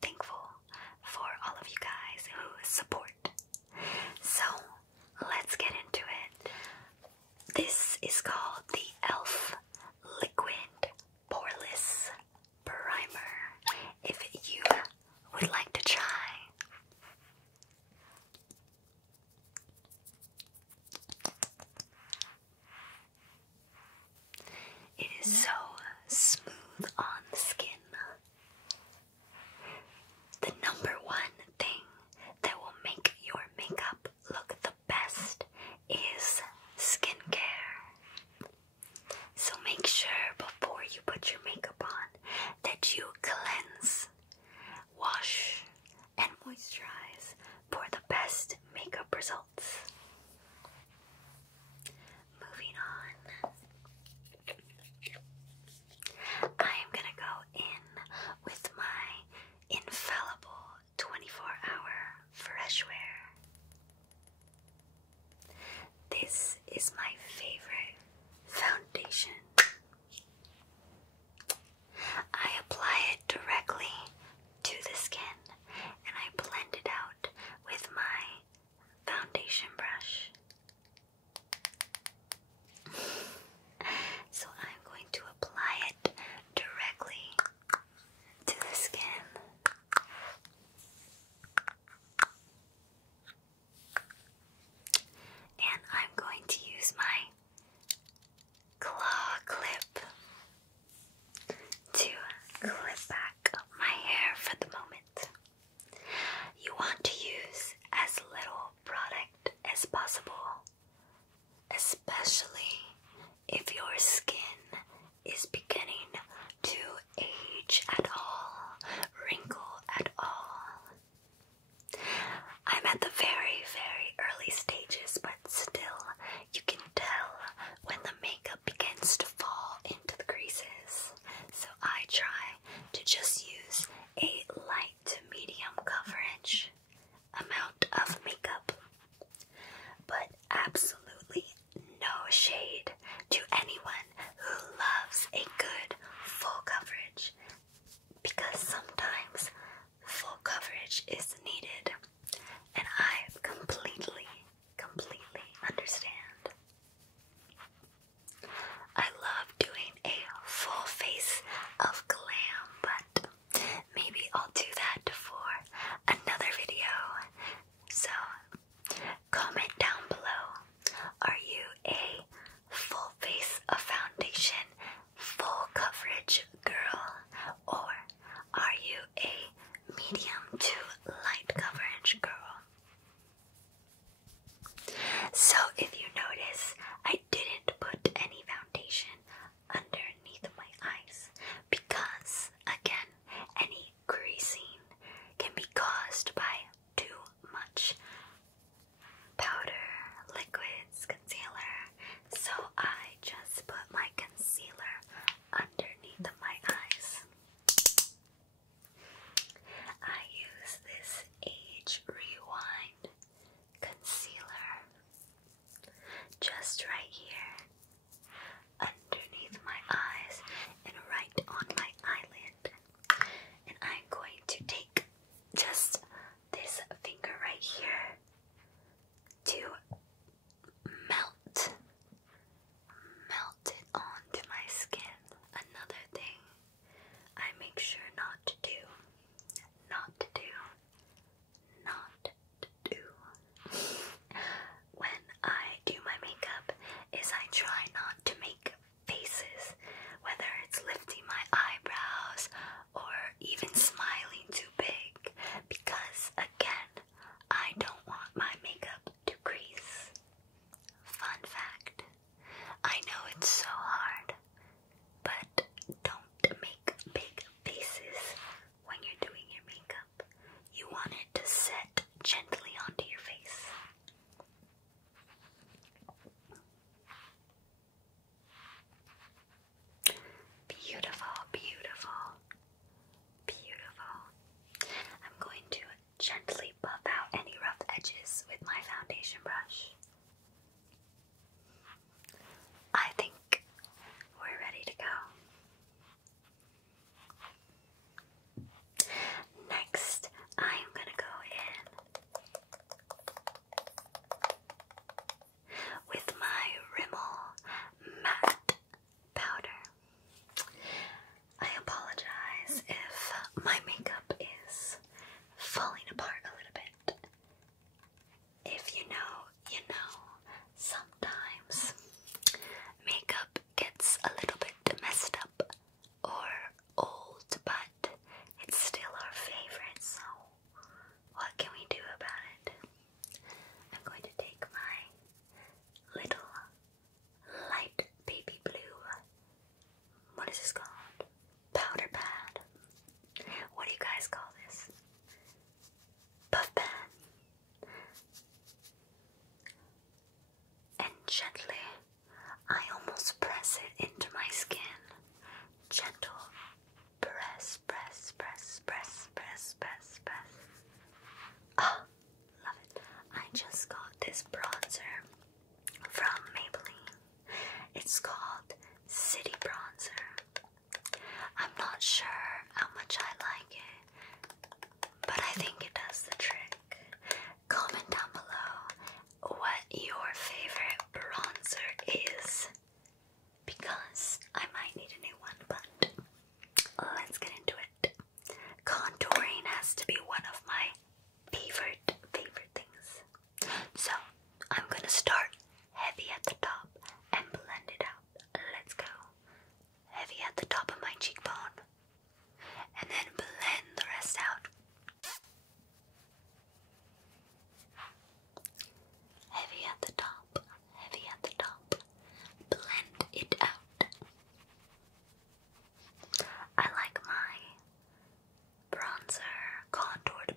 thankful for all of you guys who support. So let's get into it. This is called the e.l.f. Liquid Poreless Primer. If you would like to try. It is so smooth on the skin. The number one thing that will make your makeup look the best is skincare. So make sure before you put your makeup on that you cleanse, wash, and moisturize for the best makeup results. Moving on. I am gonna go in with my infallible 24-hour fresh wear. This is my favorite foundation. I apply it directly to the skin and I blend it out with my foundation brush. So I'm going to apply it directly to the skin. And I'm going to use my claw clip to clip back my hair for the moment. You want to use as little product as possible, especially if your skin is beginning to age at all, wrinkle at all. I'm at the very, very early stages, but still you can tell when the makeup begins to fall into the creases. So I try to just use a light to medium coverage amount of makeup. But absolutely no shade to anyone who loves a good full coverage, because sometimes full coverage is needed, and I completely understand. I love doing a full face of glam, but maybe I'll do that for another video. So comment down below, are you a full face of foundation, full coverage girl, or are you a medium to light coverage girl? So if you notice, I didn't put any foundation underneath my eyes because, again, any creasing can be caused by too much powder, liquids, concealer. So I just put my concealer underneath my eyes. I use falling apart a little bit. If you know, you know. Sometimes makeup gets a little bit messed up or old, but it's still our favorite, so what can we do about it? I'm going to take my little light baby blue, what is this called? Powder pad. What do you guys call this? Puff pad. And gently, I almost press it into my skin. Gentle press, press, press, press, press, press, press. Ah, love it. I just got this bronzer from Maybelline. It's called City Bronzer. I'm not sure how much I like it, but I think it does the trick. Comment down below what your favorite bronzer is, because I might need a new one, but let's get into it. Contouring has to be one of my favorite things. So I'm gonna start heavy at the top and blend it out. Let's go. Heavy at the top of my cheekbone, and then blend the rest out. Heavy at the top, heavy at the top. Blend it out. I like my bronzer contoured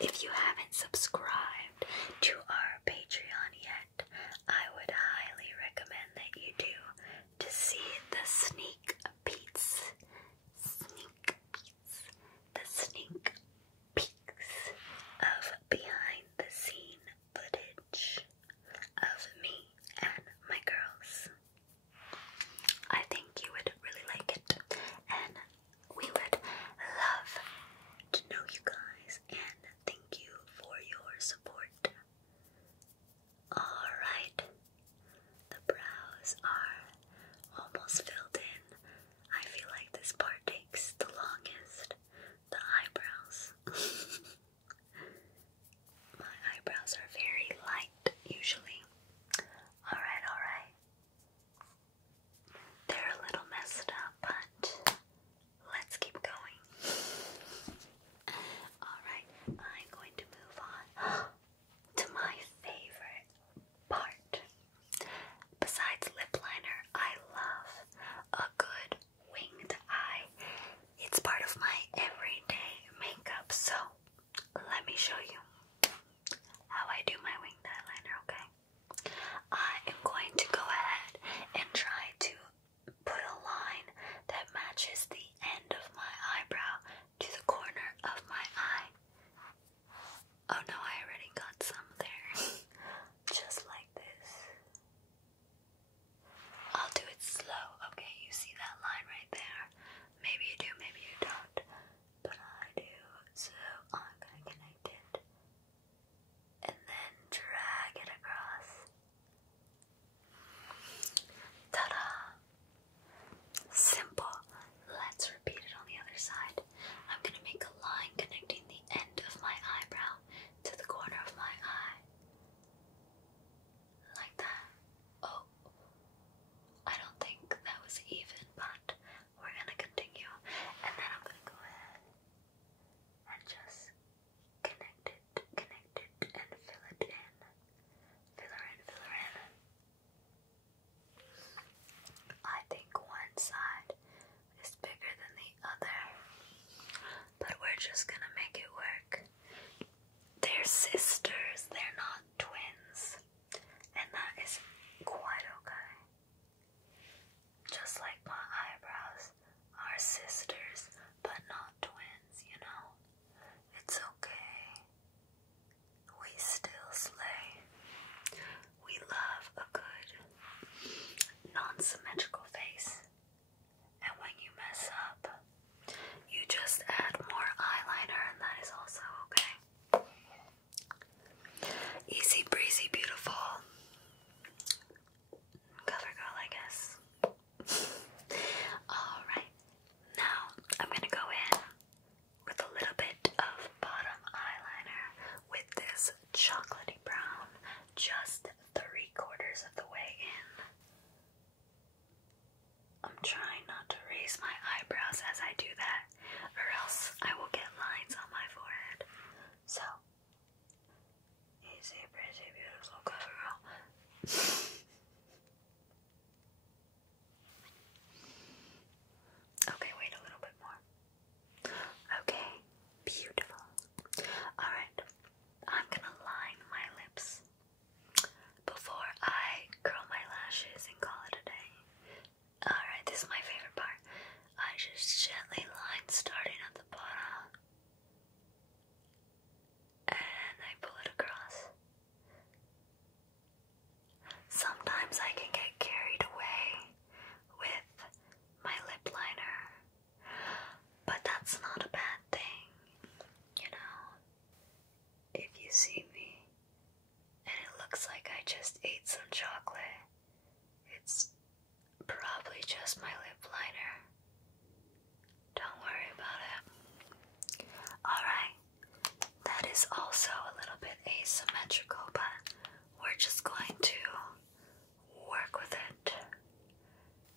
if you haven't subscribed to our Patreon yet, I would highly recommend that you do, to see the sneak peeks, the sneak peeks of behind the scene footage of me and my girls. I think you would really like it, and we would love to know you guys, and thank you for your support. Alright, the brows are almost filled in. I feel like this part takes the longest. The eyebrows. My eyebrows are very light usually. Alright, alright. They're a little messed up, but let's keep going. Alright, I'm going to move on to my favorite part. Besides lip liner, I love a good winged eye. It's part of my everyday makeup, so let me show you how I do my winged eyeliner, okay? I am going to go ahead and try to put a line that matches the end of my eyebrow to the corner of my eye. Oh no, I already got some there. Just like this. I'll do it slow, okay? You see that line right there? Maybe you do, maybe you don't. But I do. So I'm gonna connect it and then drag it across. Ta-da! Simple. Let's repeat it on the other side. I'm gonna make a line connecting the end of my eyebrow to the corner of my eye. Like that. Oh, I don't think that was even, but we're gonna continue. And then I'm gonna go ahead and just connect it, and fill it in. Fill her in, fill her in. I think one side is bigger than the other, but we're just gonna make it work. They're sisters, they're not twins, and that is quite okay. Just like my eyebrows are sisters, but not twins, you know? It's okay. We still slay. We love a good non-symmetrical face. And when you mess up, you just add more eyeliner, and that is also okay. Easy breezy, beautiful. Cover girl, I guess. Alright, now I'm gonna go in with a little bit of bottom eyeliner with this chocolatey brown, just 3/4 of the way in. I'm trying not to raise my eyebrows as I do that, or else I will get lines on my forehead. So, easy, pretty, beautiful cover girl. Okay, wait a little bit more. Okay, beautiful. Alright, I'm gonna line my lips before I curl my lashes and call it a day. Alright, this is my favorite part. I just gently line starting at the bottom, and I pull it across. Sometimes I can get carried away with my lip liner, but that's not a bad thing, you know? If you see me and it looks like I just ate some chocolate, it's probably just my lip liner. Don't worry about it. Alright, that is also a little bit asymmetrical, but we're just going to work with it.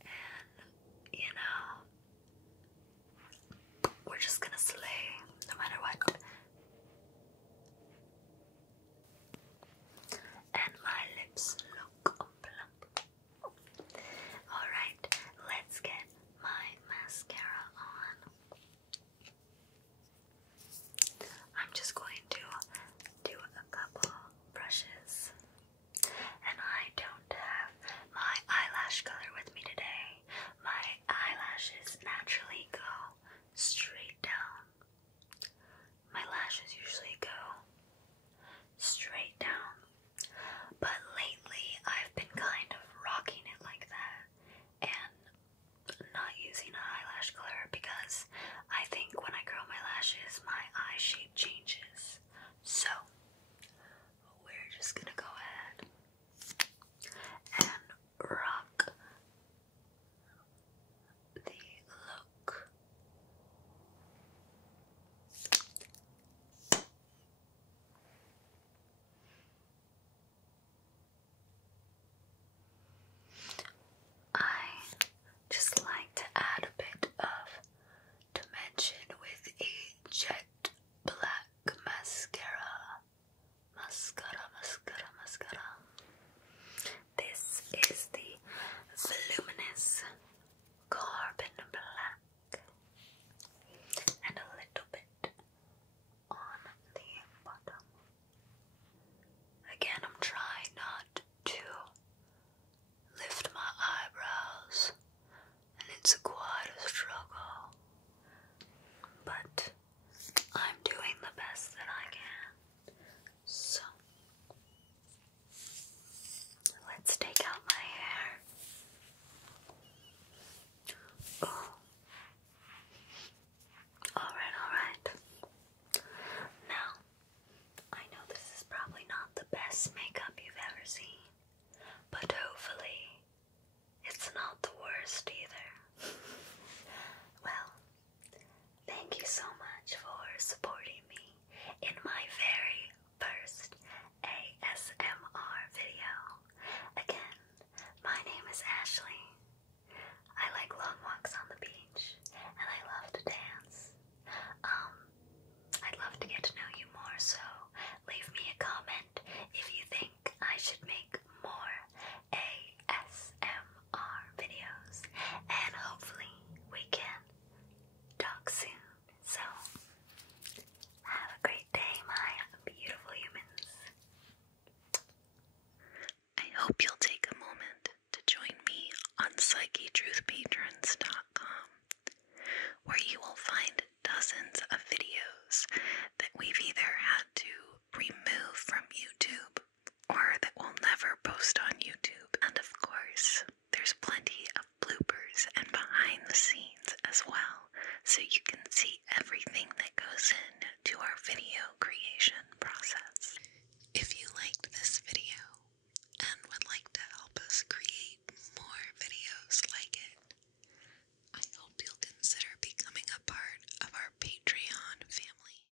And, you know, we're just gonna slay no matter what. And my lips look plump. Alright, let's get my mascara on. I'm just going to to our video creation process. If you liked this video and would like to help us create